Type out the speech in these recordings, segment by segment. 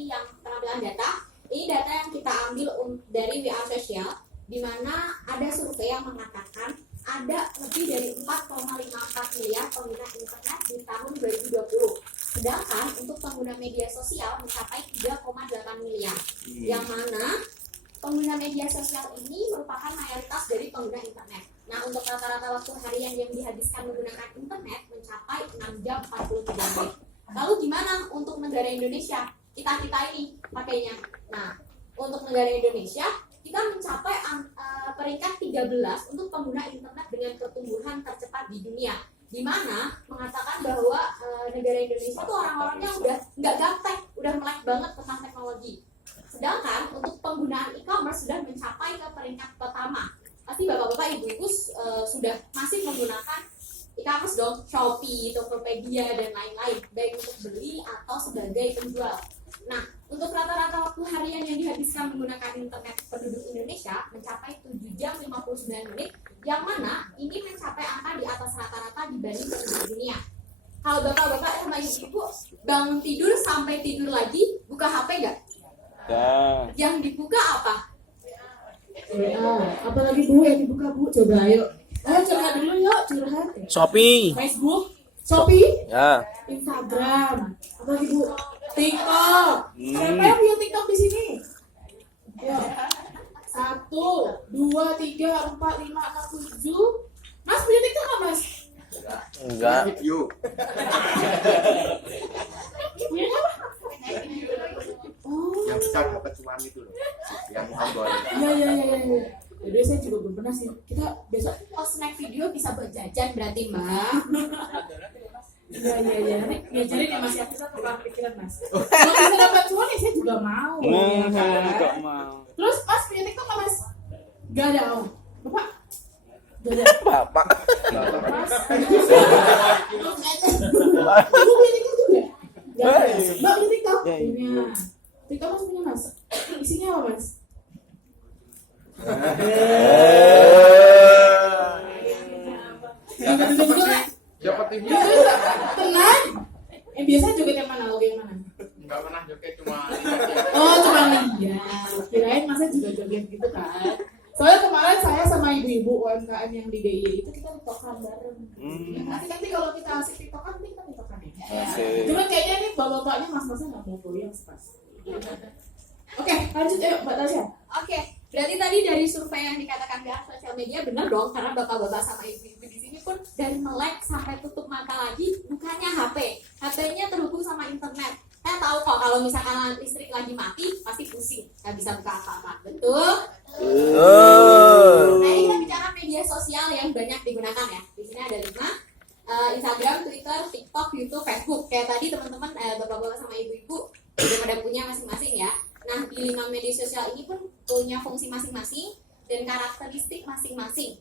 materi yang penampilan data. Ini data yang kita ambil dari WA Sosial, di mana ada survei yang mengatakan ada lebih dari 4,54 miliar pengguna internet di tahun 2020. Sedangkan untuk pengguna media sosial mencapai 3,8 miliar. Yang mana pengguna media sosial ini merupakan mayoritas dari pengguna internet. Nah, untuk rata-rata waktu harian yang dihabiskan menggunakan internet mencapai 6 jam 43 menit. Lalu gimana untuk negara Indonesia? Kita ini pakainya. Nah, untuk negara Indonesia kita mencapai peringkat 13 untuk pengguna internet dengan pertumbuhan tercepat di dunia, di mana mengatakan bahwa negara Indonesia tuh orang-orangnya udah nggak gaptek, udah melek banget tentang teknologi. Sedangkan untuk penggunaan e-commerce sudah mencapai ke peringkat pertama. Pasti bapak-bapak, ibu-ibu sudah masih menggunakan e-commerce dong, Shopee, Tokopedia dan lain-lain, baik untuk beli atau sebagai penjual. Nah, untuk rata-rata waktu harian yang dihabiskan menggunakan internet penduduk Indonesia mencapai 7 jam 59 menit, yang mana ini mencapai angka di atas rata-rata dibanding penduduk dunia. Kalau bapak-bapak sama ibu-ibu bangun tidur sampai tidur lagi, buka HP nggak? Ya. Yang dibuka apa? Apalagi Bu yang dibuka Bu, coba ayo. Ayo curhat dulu yuk, curhat. Shopee. Facebook, Shopee, Ya. Instagram, apalagi Bu? TikTok. Siapa yang punya TikTok di sini? Ya. 1, 2, 3, 4, 5, 6, 7. Mas punya TikTok nggak Mas? Enggak. Punya apa? Oh. Yang besar dapat cuan itu loh, yang tombol. Iya. Jadi saya juga belum pernah sih. Kita besok Snack video bisa buat jajan berarti, Mbak. Iya. Nih, ngajarin ya Mas ya, kita tukar pikiran Mas. Kalau bisa dapat cuan ya saya juga mau. Ya kan? Enggak mau. Terus Mas punya TikTok nggak Mas? Gak ada om. Bapak? Gak ada. Bapak. Mas? Ibu punya TikTok juga? Gak ada. Mbak punya TikTok? Ya, iya. Punya. TikTok Mas punya Mas? Isinya apa Mas? Dapat TV Tenang. Yang biasa joget yang mana? Lagu yang mana? nggak pernah joget, cuma Oh, cuma lihat. Kirain masa juga joget gitu kan. Soalnya kemarin saya sama ibu-ibu UMKM yang di DIY itu kita tiktokan bareng. Nanti kalau kita asik tiktokan, nanti kita tiktokan ya. Asik. Cuman kayaknya nih bapak-bapaknya mas-masnya nggak mau goyang pas. Oke, lanjut ayo Mbak Tasya. Oke, berarti tadi dari survei yang dikatakan di sosial media benar dong, karena bapak-bapak sama ibu-ibu di sini pun dari melek sampai tutup mata lagi bukannya HP, HP-nya terhubung sama internet. Saya tahu kok kalau misalkan listrik lagi mati pasti pusing, nggak bisa buka apa-apa, betul? Nah, ini kita bicara media sosial yang banyak digunakan ya. Di sini ada 5. Instagram, Twitter, TikTok, YouTube, Facebook. Kayak tadi teman-teman bapak-bapak sama ibu-ibu udah pada punya masing-masing ya. Nah, di 5 media sosial ini pun punya fungsi masing-masing dan karakteristik masing-masing.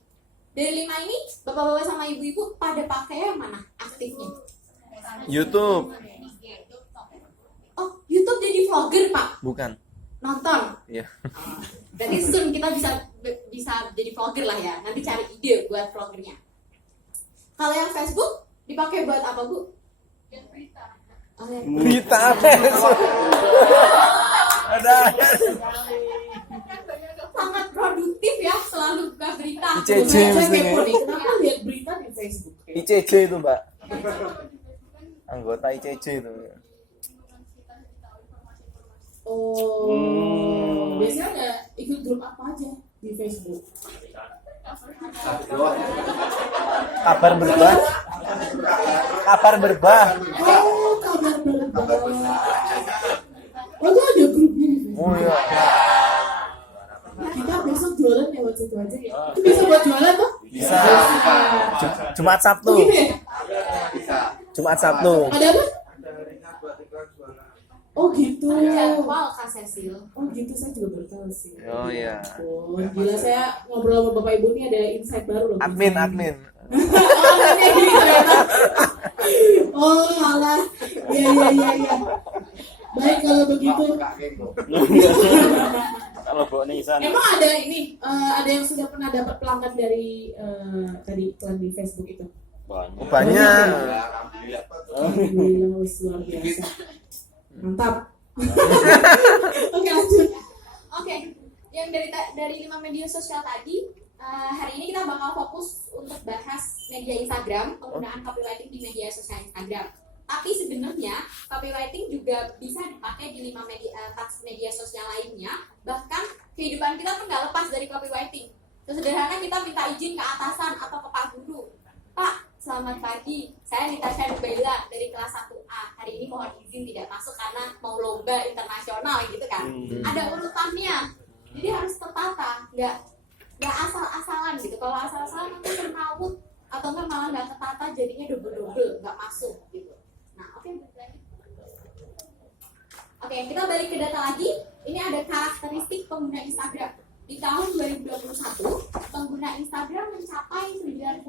Dari 5 ini, bapak-bapak sama ibu-ibu pada pakai yang mana aktifnya? YouTube. Oh, YouTube jadi vlogger, Pak? Bukan. Nonton? Iya. Berarti soon kita bisa jadi vlogger lah ya. Nanti cari ide buat vloggernya. Kalau yang Facebook dipakai buat apa, Bu? Berita. Oh, ya. Berita apa? Ada. Sangat produktif ya, selalu buka berita. ICJ Saya mesti kepo nih, nih. kenapa lihat berita di Facebook? ICJ itu, Mbak. Anggota ICJ itu. Oh, biasanya ada ikut grup apa aja di Facebook? Kabar berbah. Kabar berbah. Oh, kabar berbah. Oh, itu ada grupnya di Facebook. Oh iya. Kita besok jualan lewat situ aja ya. Itu bisa buat jualan tuh? Bisa. Jumat Sabtu. Oh, gitu ya? Jumat Sabtu. Ada apa? Oh gitu. Jadwal Kak Cecil. Oh gitu, saya juga baru tahu sih. Oh iya. Oh, gila, saya ngobrol sama bapak ibu nih ada insight baru loh. Admin. Oh, adminnya gini ternyata. Oh alah. Iya. Baik kalau begitu. Kalau bawa nisan. Emang ada ini, ada yang sudah pernah dapat pelanggan dari tadi iklan di Facebook itu? Banyak. Alhamdulillah, luar biasa. Mantap. Oke, lanjut. Oke, yang dari 5 media sosial tadi, hari ini kita bakal fokus untuk bahas media Instagram, penggunaan copywriting di media sosial Instagram. Tapi sebenarnya copywriting juga bisa dipakai di 5 media sosial lainnya. Bahkan kehidupan kita tuh nggak lepas dari copywriting. Sesederhana kita minta izin ke atasan atau ke Pak Guru. Pak, selamat pagi. Saya Natasha Nubaila dari kelas 1A. Hari ini mohon izin tidak masuk karena mau lomba internasional gitu kan. Ada urutannya. Jadi harus tertata, nggak asal-asalan gitu. Kalau asal-asalan nanti bernaut atau enggak malah nggak tertata, jadinya double-double, nggak masuk gitu. Nah, oke, kita balik ke data lagi. Ini ada karakteristik pengguna Instagram. Di tahun 2021, pengguna Instagram mencapai 91,01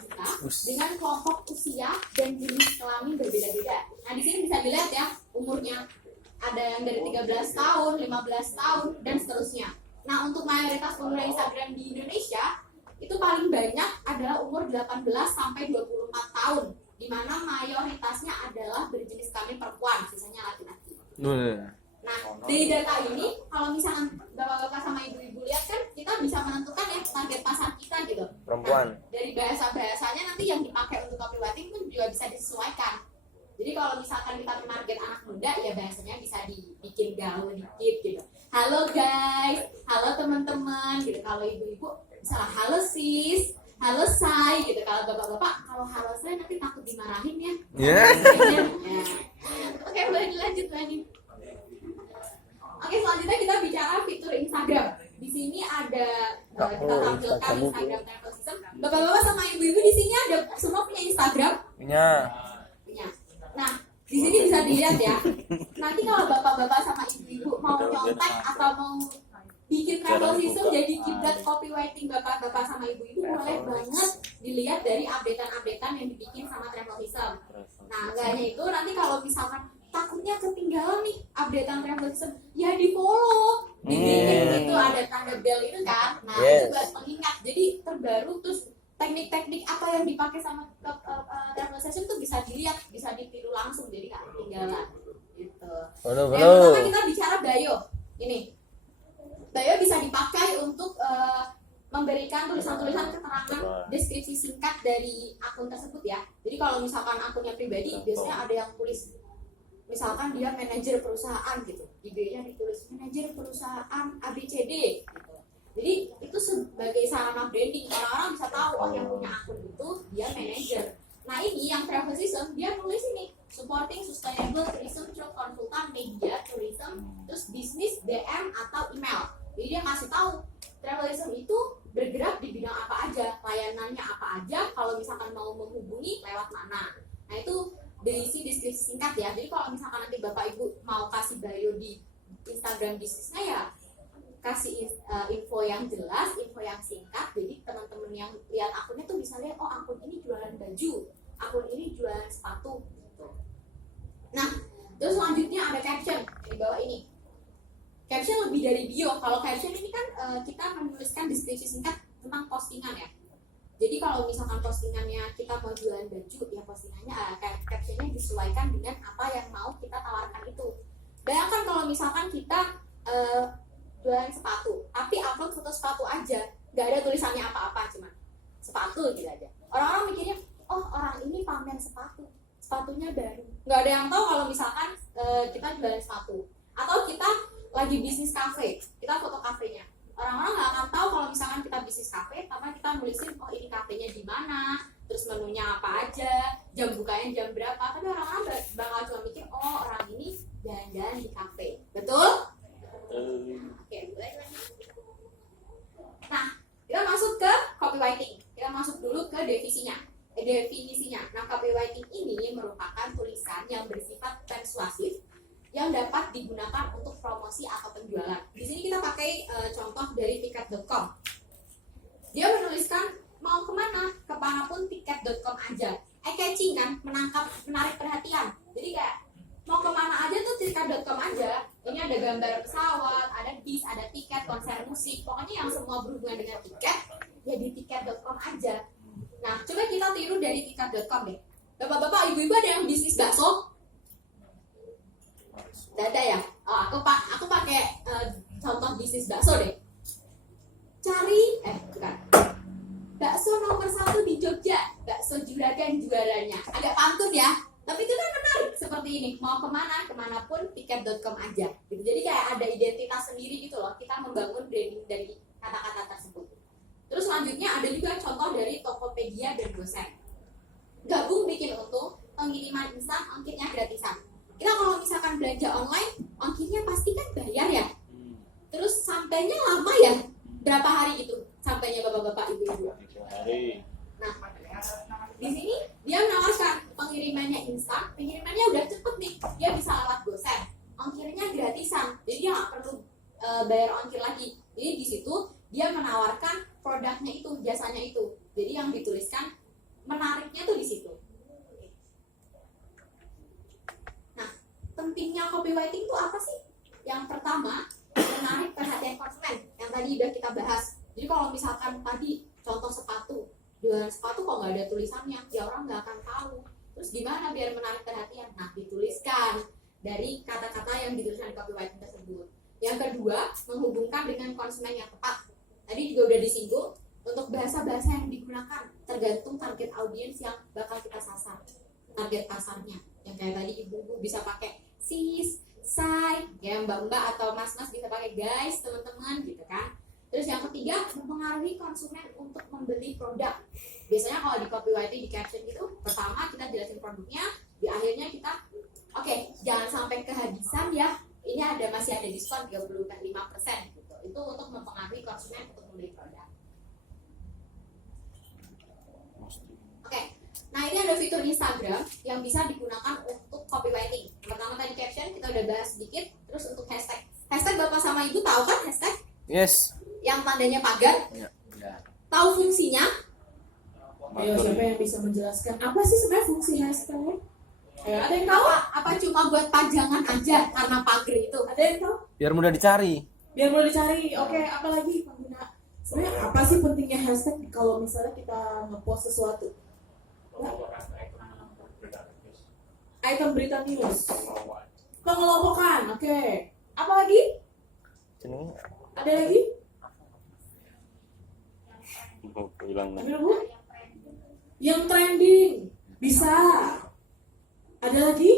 juta dengan kelompok usia dan jenis kelamin berbeda-beda. Nah, di sini bisa dilihat ya umurnya. Ada yang dari 13 tahun, 15 tahun, dan seterusnya. Nah, untuk mayoritas pengguna Instagram di Indonesia, itu paling banyak adalah umur 18 sampai 24 tahun, di mana mayoritasnya adalah berjenis kelamin perempuan, sisanya laki-laki. Nah, dari data ini, kalau misalkan bapak-bapak sama ibu-ibu lihat kan, kita bisa menentukan ya target pasar kita gitu. Perempuan. Nah, dari bahasa-bahasanya nanti yang dipakai untuk copywriting pun juga bisa disesuaikan. Jadi kalau misalkan kita target anak muda, ya bahasanya bisa dibikin gaul dikit gitu. Halo guys, halo teman-teman gitu. Kalau ibu-ibu, misalnya halo sis, halo say gitu. Kalau bapak-bapak, kalau halo say nanti takut dimarahin ya. Oke, boleh dilanjut lagi. Oke, selanjutnya kita bicara fitur Instagram. Di sini ada kita tampilkan Instagram Travel System. Bapak-bapak sama ibu-ibu di sini ada semua punya Instagram? Punya. Nah, di sini bisa dilihat ya. Nanti kalau bapak-bapak sama ibu-ibu mau nyontek atau mau bikin travel system jadi kiblat copywriting bapak-bapak sama ibu-ibu, boleh banget dilihat dari updatean-updatean yang dibikin sama travel system. Nah, nggak hanya itu, nanti kalau misalkan takutnya ketinggalan nih updatean travel system, ya di follow, itu ada tanda bell itu kan. Nah, itu buat pengingat. Jadi terbaru terus teknik-teknik apa yang dipakai sama travel session tuh bisa dilihat, bisa ditiru langsung, jadi nggak ketinggalan gitu. Yang pertama kita bicara bio. Ini bio bisa dipakai untuk memberikan tulisan-tulisan keterangan deskripsi singkat dari akun tersebut ya. Jadi kalau misalkan akunnya pribadi, biasanya ada yang tulis misalkan dia manajer perusahaan gitu, di bio-nya ditulis manajer perusahaan ABCD gitu. Jadi itu sebagai sarana branding, orang-orang bisa tahu oh yang punya akun itu dia manajer. Nah, ini yang travel system dia nulis ini supporting sustainable tourism through konsultan media tourism, terus bisnis DM atau email. Jadi dia kasih tahu travel system itu bergerak di bidang apa aja, layanannya apa aja, kalau misalkan mau menghubungi lewat mana. Nah, itu berisi deskripsi singkat ya. Jadi kalau misalkan nanti bapak ibu mau kasih bio di Instagram bisnisnya, ya kasih info yang jelas, info yang singkat. Jadi teman-teman yang lihat akunnya tuh bisa lihat, oh akun ini jualan baju, akun ini jualan sepatu gitu. Nah, terus selanjutnya ada caption di bawah ini. Caption lebih dari bio. Kalau caption ini kan kita menuliskan deskripsi singkat tentang postingan ya. Jadi kalau misalkan postingannya kita mau jualan baju, ya postingannya captionnya disesuaikan dengan apa yang mau kita tawarkan itu. Bayangkan kalau misalkan kita jualan sepatu, tapi upload foto sepatu aja, nggak ada tulisannya apa-apa, cuma sepatu gitu aja. Orang-orang mikirnya, oh orang ini pamer sepatu, sepatunya baru. Nggak ada yang tahu kalau misalkan kita jualan sepatu. Atau kita lagi bisnis kafe, kita foto kafenya. Orang-orang nggak akan tahu kalau misalkan kita bisnis kafe, karena kita nulisin, oh ini kafenya di mana, terus menunya apa aja, jam bukanya jam berapa. Tapi orang-orang bakal cuma mikir, oh orang ini jalan-jalan di kafe. Betul? Oke, nah, kita masuk ke copywriting. Kita masuk dulu ke definisinya. Nah, copywriting ini merupakan tulisan yang bersifat persuasif yang dapat digunakan untuk promosi atau penjualan. Di sini kita pakai contoh dari tiket.com. Dia menuliskan mau kemana, kemanapun tiket.com aja. Catching kan, menarik perhatian. Jadi kayak mau kemana aja tuh tiket.com aja. Ini ada gambar pesawat, ada bis, ada tiket, konser musik. Pokoknya yang semua berhubungan dengan tiket, ya di tiket.com aja. Nah, coba kita tiru dari tiket.com deh. Bapak-bapak, ibu-ibu ada yang bisnis bakso? Nggak ada ya? Oh, aku pakai contoh bisnis bakso deh. Cari bukan. Bakso nomor 1 di Jogja, bakso juragan jualannya. Agak pantun ya, tapi itu kan menarik seperti ini. Mau kemanapun tiket.com aja. Gitu. Jadi kayak ada identitas sendiri gitu loh. Kita membangun branding dari kata-kata tersebut. Terus selanjutnya ada juga contoh dari Tokopedia dan GoSend. Gabung bikin untung, pengiriman instan, ongkirnya gratisan. Kita kalau misalkan belanja online, ongkirnya pasti kan bayar ya. Terus sampainya lama ya, berapa hari gitu sampainya bapak-bapak ibu-ibu. Hari. Nah, di sini dia menawarkan pengirimannya instan, pengirimannya udah cepet nih, dia bisa lewat GoSend, ongkirnya gratisan, jadi dia nggak perlu bayar ongkir lagi. Jadi di situ dia menawarkan produknya itu, jasanya itu. Jadi yang dituliskan menariknya tuh di situ. Nah, pentingnya copywriting itu apa sih? Yang pertama, menarik perhatian konsumen. Yang tadi udah kita bahas. Jadi kalau misalkan tadi contoh sepatu, jualan sepatu kok nggak ada tulisannya, ya orang nggak akan tahu. Terus gimana biar menarik perhatian? Nah, dituliskan dari kata-kata yang dituliskan di copywriting tersebut. Yang kedua, menghubungkan dengan konsumen yang tepat. Tadi juga udah disinggung, untuk bahasa-bahasa yang digunakan tergantung target audiens yang bakal kita sasar. Target pasarnya, yang kayak tadi ibu-ibu bisa pakai sis, say, ya mbak-mbak atau mas-mas bisa pakai guys, teman-teman gitu kan. Terus yang ketiga, mempengaruhi konsumen untuk membeli produk. Biasanya kalau di copywriting, di caption gitu, pertama kita jelasin produknya, di akhirnya kita, oke, jangan sampai kehabisan ya, ini masih ada diskon 35% gitu. Itu untuk mempengaruhi konsumen untuk membeli produk. Oke, nah ini ada fitur Instagram yang bisa digunakan untuk copywriting. Yang pertama tadi caption, kita udah bahas sedikit. Terus untuk hashtag, hashtag bapak sama ibu tahu kan hashtag? Yes. Yang tandanya pagar. Ya. Tahu fungsinya? Ayo, siapa yang bisa menjelaskan apa sih sebenarnya fungsi hashtag? Ada yang tahu? Apa cuma buat pajangan aja karena pagar itu? Ada yang tahu? Biar mudah dicari. Biar boleh dicari. Oke, apa lagi pengguna? Sebenarnya apa sih pentingnya hashtag kalau misalnya kita ngepost sesuatu? Item berita news. Pengelompokan. Oke. Apa lagi? Jenenge Ada lagi? hilang Ada Bu? Yang trending. Bisa. Ada lagi?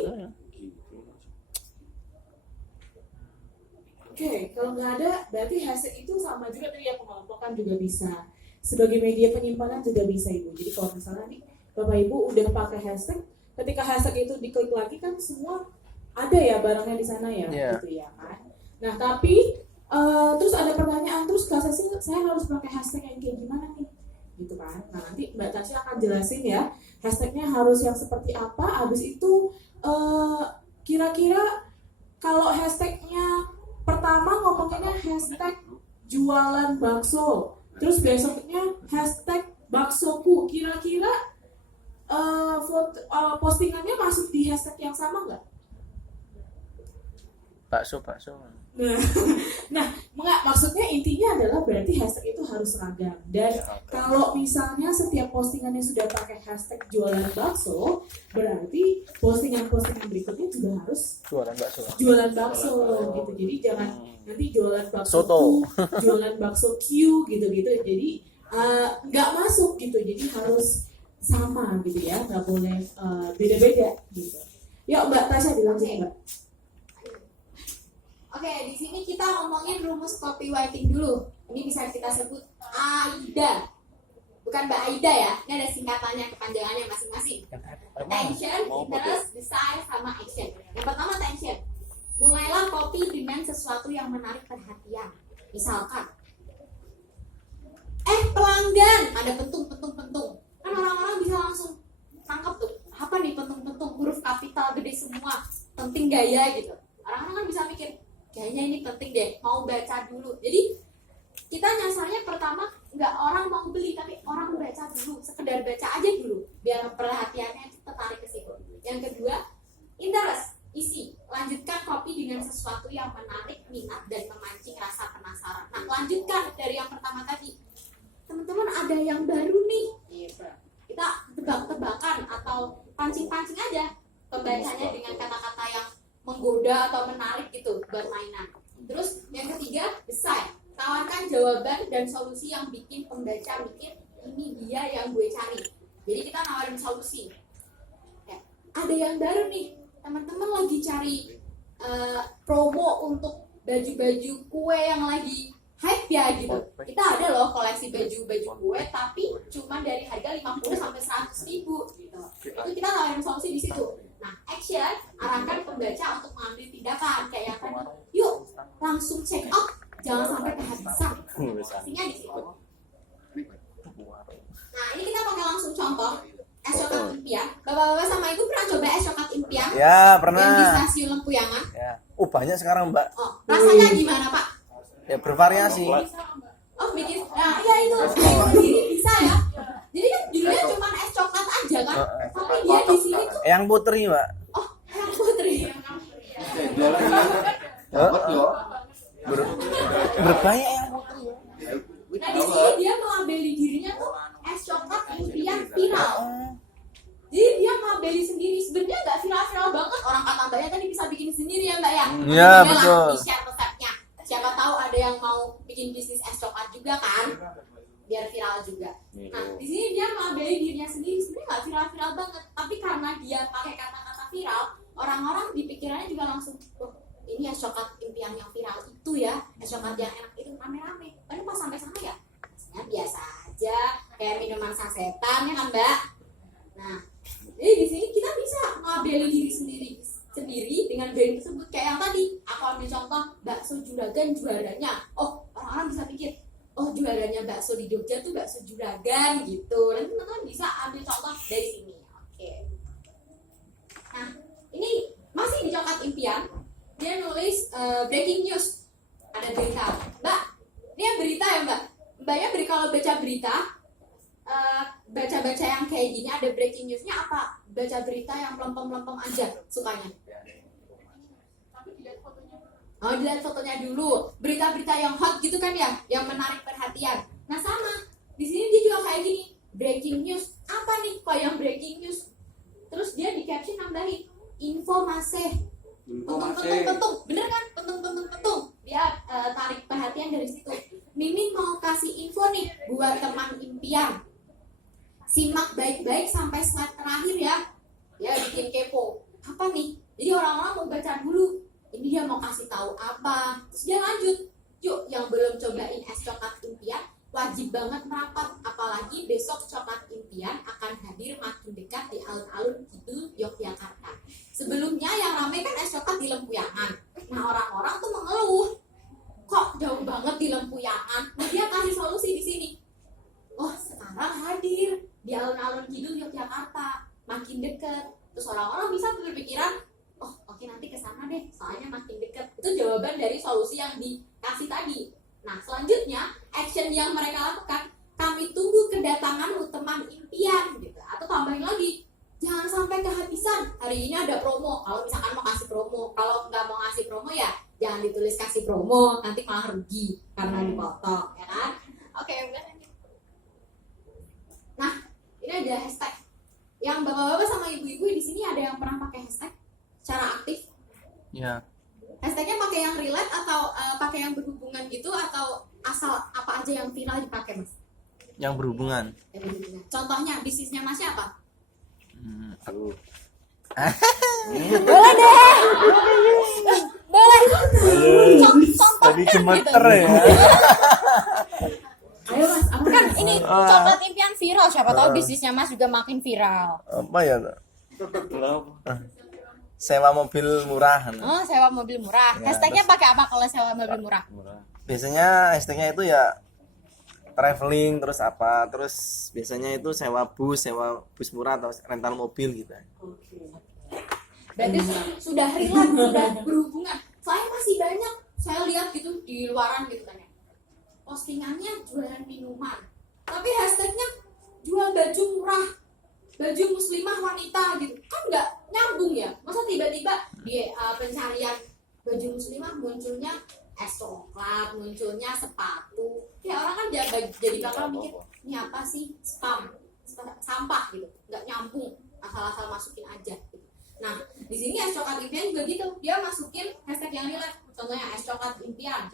Oke, kalau nggak ada, berarti hashtag itu sama juga tadi ya, pengelompokan juga bisa. Sebagai media penyimpanan juga bisa Ibu. Jadi kalau misalnya nih, Bapak Ibu udah pakai hashtag, ketika hashtag itu diklik lagi kan semua ada ya barangnya di sana ya, gitu ya kan. Nah tapi terus ada pertanyaan, terus Kak Sesi, saya harus pakai hashtag yang kayak gimana nih? Gitu kan. Nah nanti Mbak Tasya akan jelasin ya, hashtagnya harus yang seperti apa. Habis itu kira-kira kalau hashtagnya pertama ngomonginnya hashtag jualan bakso, terus besoknya hashtag baksoku, kira-kira postingannya masuk di hashtag yang sama nggak? Bakso. Nah, maksudnya intinya adalah berarti hashtag itu harus seragam. Dan kalau misalnya setiap postingannya sudah pakai hashtag jualan bakso, berarti postingan-postingan berikutnya juga harus jualan bakso gitu. Jadi jangan nanti jualan bakso Soto. jualan bakso Q gitu-gitu. Jadi nggak masuk gitu. Jadi harus sama gitu ya, nggak boleh beda-beda gitu. Yuk Mbak Tasya dilanjut Mbak. Oke, di sini kita ngomongin rumus copywriting dulu. Ini bisa kita sebut AIDA. Bukan Mbak Aida ya. Ini ada singkatannya, kepanjangannya masing-masing. Attention, interest, desire, sama action. Yang pertama attention. Mulailah copy dengan sesuatu yang menarik perhatian. Misalkan, pelanggan, ada pentung. Kan orang-orang bisa langsung tangkap tuh. Apa nih pentung, huruf kapital gede semua. Penting gaya gitu. Orang-orang kan bisa mikir, kayaknya ini penting deh, mau baca dulu. Jadi kita nyasarnya pertama nggak orang mau beli, tapi orang baca dulu, sekedar baca aja dulu, biar perhatiannya tertarik ke situ. Yang kedua, interest, isi. Lanjutkan copy dengan sesuatu yang menarik minat dan memancing rasa penasaran. Nah, lanjutkan dari yang pertama tadi. Teman-teman ada yang baru nih, kita tebak-tebakan atau pancing-pancing aja pembacanya dengan kata-kata yang menggoda atau menarik gitu buat mainan. Terus yang ketiga, decide. Tawarkan jawaban dan solusi yang bikin pembaca mikir ini dia yang gue cari. Jadi kita nawarin solusi. Ya, ada yang baru nih, teman-teman lagi cari promo untuk baju-baju kue yang lagi hype ya gitu. Kita ada loh koleksi baju-baju kue tapi cuma dari harga 50 sampai 100 ribu gitu. Itu kita nawarin solusi di situ. Nah, action, arahkan pembaca untuk mengambil tindakan kayak yang tadi. Yuk, langsung check out, jangan sampai kehabisan. Pastinya di situ. Nah, ini kita pakai langsung contoh es coklat impian. Bapak-bapak sama ibu pernah coba es coklat impian? Ya, Yang di pernah. stasiun Lempuyangan. Ya. Banyak sekarang, Mbak. Oh, rasanya gimana Pak? Ya bervariasi. Oh, bikin, nah iya itu sendiri bisa ya. Jadi kan judulnya cuma es coklat aja kan, tapi dia di sini tuh, Yang putri, Mbak. oh, yang putri. Berbanyak yang putri. Nah di sini dia melabeli dirinya tuh es coklat impian viral. Jadi dia melabeli sendiri, sebenarnya nggak viral-viral banget. Orang kata mbaknya tadi bisa bikin sendiri ya mbak ya. Iya, Boleh lah betul. di-share resepnya. Siapa tahu ada yang mau bikin bisnis es coklat juga kan, biar viral juga. Nah di sini dia melabeli dirinya sendiri, sebenarnya nggak viral-viral banget, tapi karena dia pakai kata-kata viral, orang-orang di pikirannya juga langsung, oh ini es coklat impian yang viral itu ya, es coklat yang enak itu rame-rame. Padahal pas sampai sana ya, rasanya biasa aja, kayak minuman sasetan ya kan mbak. Nah jadi di sini kita bisa melabeli diri sendiri dengan brand tersebut. Kayak yang tadi aku ambil contoh bakso Juragan juaranya. Oh orang-orang bisa pikir, oh juaranya bakso di Jogja tuh bakso Juragan gitu. Nanti teman-teman bisa ambil contoh dari sini. Oke. Nah ini masih di coklat impian. Dia nulis breaking news. Ada berita. Mbak, ini yang berita ya mbak. Mbaknya kalau baca berita, baca-baca yang kayak gini ada breaking newsnya apa? Baca berita yang melempem-melempem aja sukanya? Oh, dilihat fotonya dulu. Berita-berita yang hot gitu kan ya, yang menarik perhatian. Nah sama, di sini dia juga kayak gini, breaking news. Apa nih kok yang breaking news? Terus dia di caption nambahin info masih. Pentung, bener kan? Pentung. Dia tarik perhatian dari situ. Mimin mau kasih info nih buat teman impian. Simak baik-baik sampai slide terakhir ya. Ya bikin kepo. Apa nih? Jadi orang-orang mau baca dulu. Ini dia mau kasih tahu apa. Terus dia lanjut. Yuk, yang belum cobain es coklat impian wajib banget merapat. Apalagi besok coklat impian akan hadir makin dekat di alun-alun Kidul Yogyakarta. Sebelumnya yang ramai kan es coklat di Lempuyangan. Nah orang-orang tuh mengeluh, kok jauh banget di Lempuyangan. Nah dia kasih solusi di sini. Oh sekarang hadir di alun-alun Kidul Yogyakarta, makin dekat. Terus orang-orang bisa berpikiran, oh oke nanti kesana deh, soalnya makin dekat. Itu jawaban dari solusi yang dikasih tadi. Nah selanjutnya action yang mereka lakukan, kami tunggu kedatanganmu teman impian gitu. Atau tambahin lagi, jangan sampai kehabisan, hari ini ada promo. Kalau misalkan mau kasih promo, kalau nggak mau ngasih promo ya jangan ditulis kasih promo, nanti malah rugi karena dipotong ya kan. Oke, lanjut. Nah ini ada hashtag. Yang bapak-bapak sama ibu-ibu di sini ada yang pernah pakai hashtag secara aktif? Ya. Hashtagnya pakai yang relate atau pakai yang berhubungan gitu, atau asal apa aja yang viral dipakai mas? Yang berhubungan. Ya, berhubungan. Contohnya bisnisnya mas siapa? Aduh. Boleh deh. Boleh. Contoh Tadi gemeter ya. Ayo mas, apa kan mas? ini coklat impian viral, siapa tahu bisnisnya mas juga makin viral. Apa ya? Sewa mobil murah. Oh sewa mobil murah. Ya, Hashtagnya pakai apa kalau sewa mobil murah? Biasanya hashtagnya itu ya traveling, terus apa, terus biasanya itu sewa bus murah atau rental mobil gitu. Berarti sudah relate, sudah berhubungan. Saya masih banyak, saya lihat gitu di luaran gitu kan ya, postingannya jualan minuman, tapi hashtagnya jual baju murah, baju muslimah wanita gitu, kan nggak nyambung ya. Masa tiba-tiba di pencarian baju muslimah munculnya es coklat, munculnya sepatu, ya orang kan jadi bakal mikir ini apa sih, spam, sampah gitu, nggak nyambung, asal-asal masukin aja gitu. Nah, di sini es coklat impian juga gitu. Dia masukin hashtag yang relate. Contohnya es coklat impian,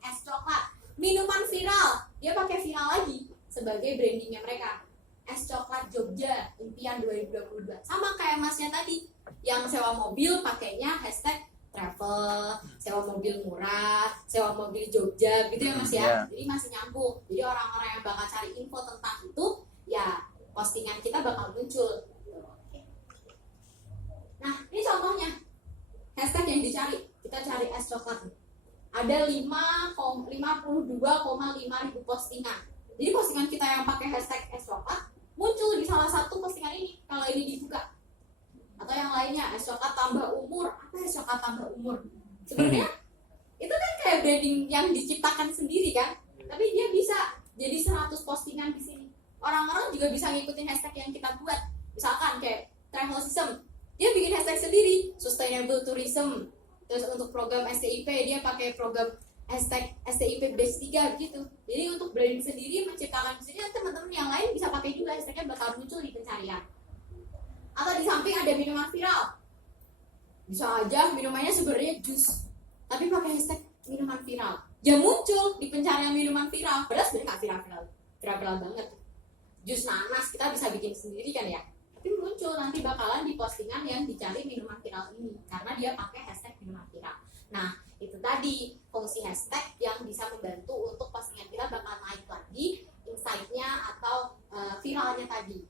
es coklat. Minuman viral, dia pakai viral lagi sebagai brandingnya mereka. Es coklat Jogja impian 2022. Sama kayak masnya tadi, yang sewa mobil pakainya hashtag travel, sewa mobil murah, sewa mobil Jogja gitu ya mas ya. Iya. Jadi masih nyambung. Jadi orang-orang yang bakal cari info tentang itu, ya postingan kita bakal muncul. Nah, ini contohnya hashtag yang dicari. Kita cari es coklat. Ada 52,5 ribu postingan. Jadi postingan kita yang pakai hashtag es coklat muncul di salah satu postingan ini kalau ini dibuka. Atau yang lainnya, es coklat tambah umur. Apa es coklat tambah umur? Sebenarnya itu kan kayak branding yang diciptakan sendiri kan. Tapi dia bisa jadi 100 postingan di sini. Orang-orang juga bisa ngikutin hashtag yang kita buat. Misalkan kayak travel system, dia bikin hashtag sendiri, sustainable tourism. Terus untuk program STIP dia pakai program hashtag STIP base 3 gitu. Jadi untuk branding sendiri menciptakan sendiri, teman-teman yang lain bisa pakai juga, hashtagnya bakal muncul di pencarian. Atau di samping ada minuman viral. Bisa aja minumannya sebenarnya jus, tapi pakai hashtag minuman viral. Ya muncul di pencarian minuman viral. Padahal sebenarnya nggak viral banget. Jus nanas kita bisa bikin sendiri kan ya. Tapi muncul nanti bakalan di postingan yang dicari minuman viral ini karena dia pakai hashtag minuman viral. Nah, itu tadi fungsi hashtag yang bisa membantu untuk postingan kita bakal naik lagi insight-nya atau viralnya tadi.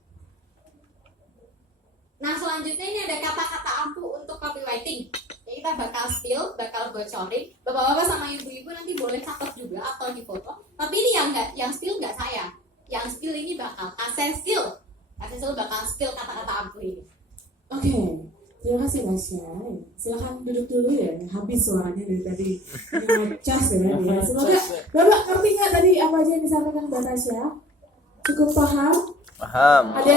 Nah, selanjutnya ini ada kata-kata ampuh untuk copywriting. Ya, kita bakal spill, bakal bocorin. Bapak-bapak sama ibu-ibu nanti boleh catat juga atau di foto. Tapi ini yang spill nggak saya. Yang spill ini bakal Kasesil bakal spill kata-kata ampuh ini. Oke, terima kasih Tasya. Silakan duduk dulu ya. Habis suaranya dari tadi. Ngecas ya. Semoga Bapak ngerti nggak tadi apa aja yang disampaikan Mbak Tasya? Cukup paham? Paham. Ada